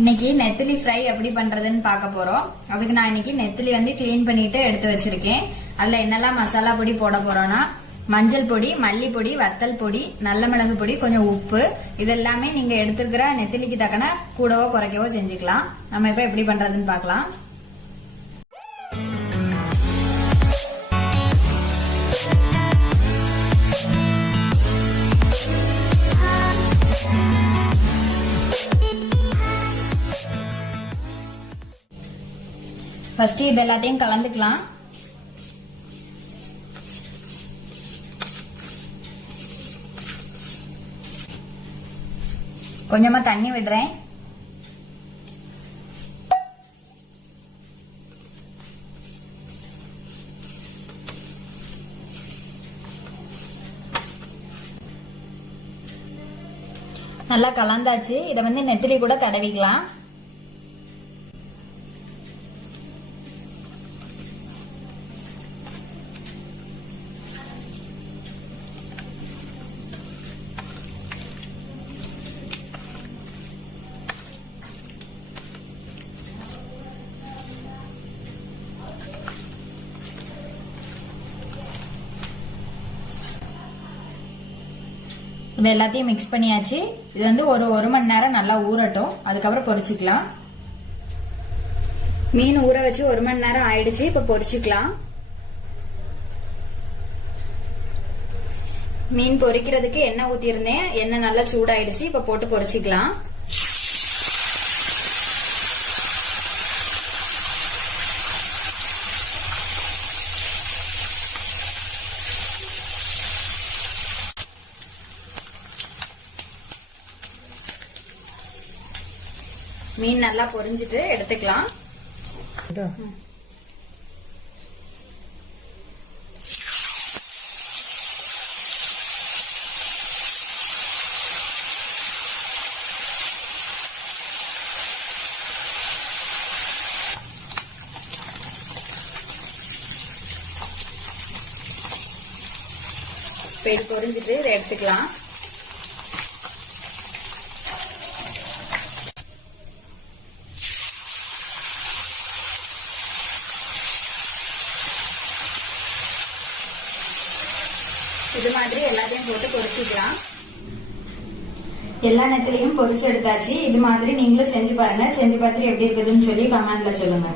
இன்னைக்கு நெத்திலி ஃப்ரை எப்படி பண்றதுன்னு பார்க்க போறோம். அதுக்கு நான் இன்னைக்கு நெத்திலி வந்து கிளீன் பண்ணிட்டு எடுத்து வச்சிருக்கேன். அதுல என்னெல்லாம் மசாலா பொடி போட போறோம்னா மஞ்சள் பொடி, மல்லிப்பொடி, வத்தல் பொடி, நல்ல மிளகு பொடி, கொஞ்சம் உப்பு, இதெல்லாமே நீங்க எடுத்துக்கிற நெத்திலிக்கு தக்கன கூடவோ குறைக்கவோ செஞ்சுக்கலாம். நம்ம இப்ப எப்படி பண்றதுன்னு பார்க்கலாம். ஃபர்ஸ்ட் இது எல்லாத்தையும் கலந்துக்கலாம். கொஞ்சமா தண்ணி விடுறேன். நல்லா கலந்தாச்சு. இத வந்து நெத்திலி கூட தடவிக்கலாம். இது எல்லாத்தையும் மிக்ஸ் பண்ணியாச்சு. இது வந்து ஒரு மணி நேரம் நல்லா ஊறட்டும். அதுக்கப்புறம் பொரிச்சுக்கலாம். மீன் ஊற வச்சு 1 மணி நேரம் ஆயிடுச்சு. இப்ப பொரிச்சுக்கலாம். மீன் பொரிக்கிறதுக்கு எண்ணெய் ஊத்திருந்தேன். எண்ணெய் நல்லா சூடாயிடுச்சு. இப்ப போட்டு பொரிச்சுக்கலாம். மீன் நல்லா பொரிஞ்சிட்டு எடுத்துக்கலாம். இது பொரிஞ்சிட்டு இதை எடுத்துக்கலாம். இது மாதிரி எல்லாத்தையும் போட்டு பொரிச்சுக்கலாம். எல்லா நெத்திலையும் பொரிச்சு எடுத்தாச்சு. இது மாதிரி நீங்களும் செஞ்சு பாருங்க. செஞ்சு பார்த்துட்டு எப்படி இருக்குதுன்னு சொல்லி கமெண்ட்ல சொல்லுங்க.